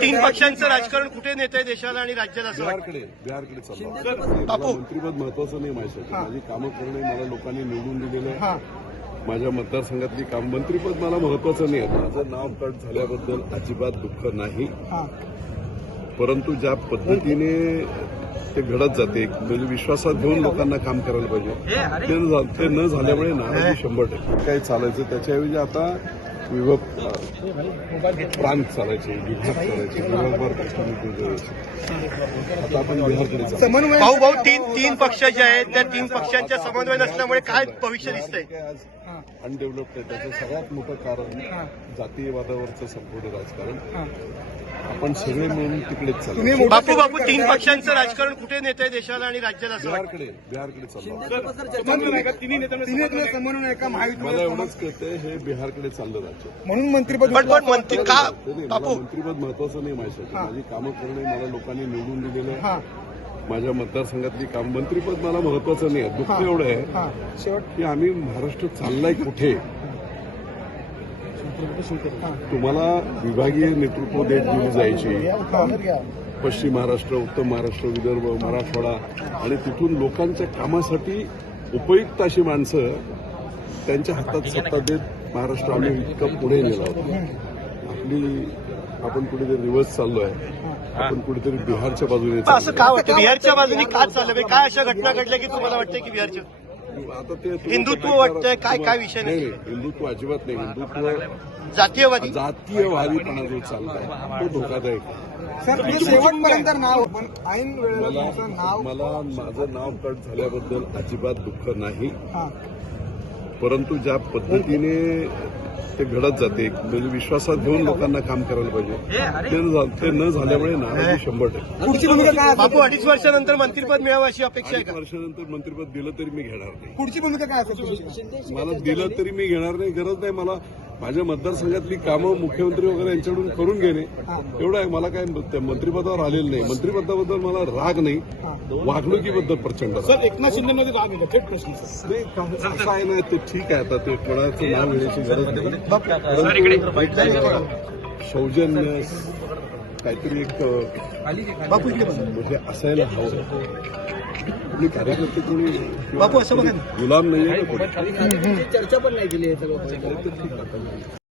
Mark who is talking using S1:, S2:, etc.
S1: तीन पक्षांचं राजकारण कुठे नेतंय देशाला आणि राज्याला असं वाटतं?
S2: बिहारकडे बिहारकडे चाललं मला
S1: बापू.
S2: मंत्रीपद महत्वाचं नाही माझ्यासाठी माझी कामं करणे मला लोकांनी निवडून दिलेलं आहे. माझ्या मतदारसंघातली काम मंत्रीपद मला महत्वाचं नाही आहे. माझं नाव कट झाल्याबद्दल अजिबात दुःख नाही. परंतु ज्या पद्धतीने ते घडत जाते म्हणजे विश्वासात घेऊन लोकांना काम करायला पाहिजे. ते न झा- ते न झाल्यामुळे नाराजी शंभर टक्के. काय चालायचं त्याच्याऐवजी आता विभाग प्रांत चालायचे विभाग चालायचे विभागवार आता आपण बिहारकडे.
S1: भाऊ भाऊ तीन तीन पक्ष जे आहेत त्या तीन पक्षांच्या समन्वय नसल्यामुळे काय भविष्य दिसतंय?
S2: आज अनडेव्हलप्ड आहे त्याचं सगळ्यात मोठं कारण जातीयवादावरचं संपूर्ण राजकारण. आपण सगळे मिळून तिकडेच चाललो.
S1: बापू बापू तीन पक्षांचं राजकारण कुठे नेतंय देशाला आणि राज्याला असं
S2: बिहारकडे बिहारकडे चाललो.
S3: समन्वय का? महायुती
S2: मला एवढंच कळतंय हे बिहारकडे चाललं
S3: म्हणून मंत्रिपद
S1: पण पण मंत्री का बापू.
S2: मंत्रीपद महत्वाचं नाही माझ्यासाठी माझी कामं करणे मला लोकांनी निवडून दिलेलं आहे. माझ्या मतदारसंघातली काम मंत्रीपद मला महत्वाचं नाही आहे. दुःख एवढं आहे
S3: शेवट
S2: की आम्ही महाराष्ट्र चाललाय कुठे? तुम्हाला विभागीय नेतृत्व देत दिली जायची. पश्चिम महाराष्ट्र उत्तर महाराष्ट्र विदर्भ मराठवाडा आणि तिथून लोकांच्या कामासाठी उपयुक्त अशी माणसं त्यांच्या हातात सत्ता देत महाराष्ट्र आम्ही इतकं पुढे नेला होता. आपली आपण कुठेतरी रिव्हर्स चाललोय. आपण कुठेतरी बिहारच्या बाजूने
S1: असं
S2: चाललोय.
S1: का वाटतं? बिहारच्या बाजूने का चाललं? म्हणजे काय अशा घटना घडल्या की तुम्हाला वाटतं की बिहारच्या?
S2: आता ते तुम्ही
S1: हिंदुत्व
S2: काय
S1: वाटतंय, काय- काय विषय नाही?
S2: हिंदुत्व अजिबात नाही. हिंदुत्व
S1: जातीयवादी.
S2: जातीयवादीपणा जो चाललाय तो धोकादायक आहे.
S3: शेवटपर्यंत नाव पण ऐन वेळेला
S2: मला
S3: तुमचं नाव
S2: मला माझं नाव कट झाल्याबद्दल अजिबात दुःख नाही.
S3: हा.
S2: परंतु ज्या पद्धतीने ते घडत जाते म्हणजे विश्वासात घेऊन लोकांना काम करायला पाहिजे. ते न झा- ते न झाल्यामुळे नाराजी शंभर टक्के.
S1: बापू अडीच वर्षानंतर मंत्रिपद मिळावं अशी अपेक्षा आहे
S2: वर्षानंतर मंत्रिपद दिलं तरी मी घेणार नाही.
S3: पुढची भूमिका काय
S2: मला दिलं तरी मी घेणार नाही गरज नाही. मला माझ्या मतदारसंघातली कामं मुख्यमंत्री वगैरे यांच्याकडून करून घेणे एवढं आहे. मला काय त्या मंत्रिपदावर आलेलं नाही. मंत्रिपदाबद्दल मला राग नाही. वागणुकीबद्दल प्रचंड राग.
S3: एकनाथ शिंदेमध्ये घेतला थेट प्रश्न
S2: नाही का- असं आहे ना ते ठीक आहे. आता ते कोणाचं नाव घेण्याची गरज नाही. सौजन्य काहीतरी एक
S1: बापू इकडे बघा.
S2: म्हणजे असायला हवं. तुम्ही कार्यकर्ते कोणी
S1: बापू असं बघा.
S2: गुलाम नाहीये ना कोणी?
S4: चर्चा पण नाही केली सगळं.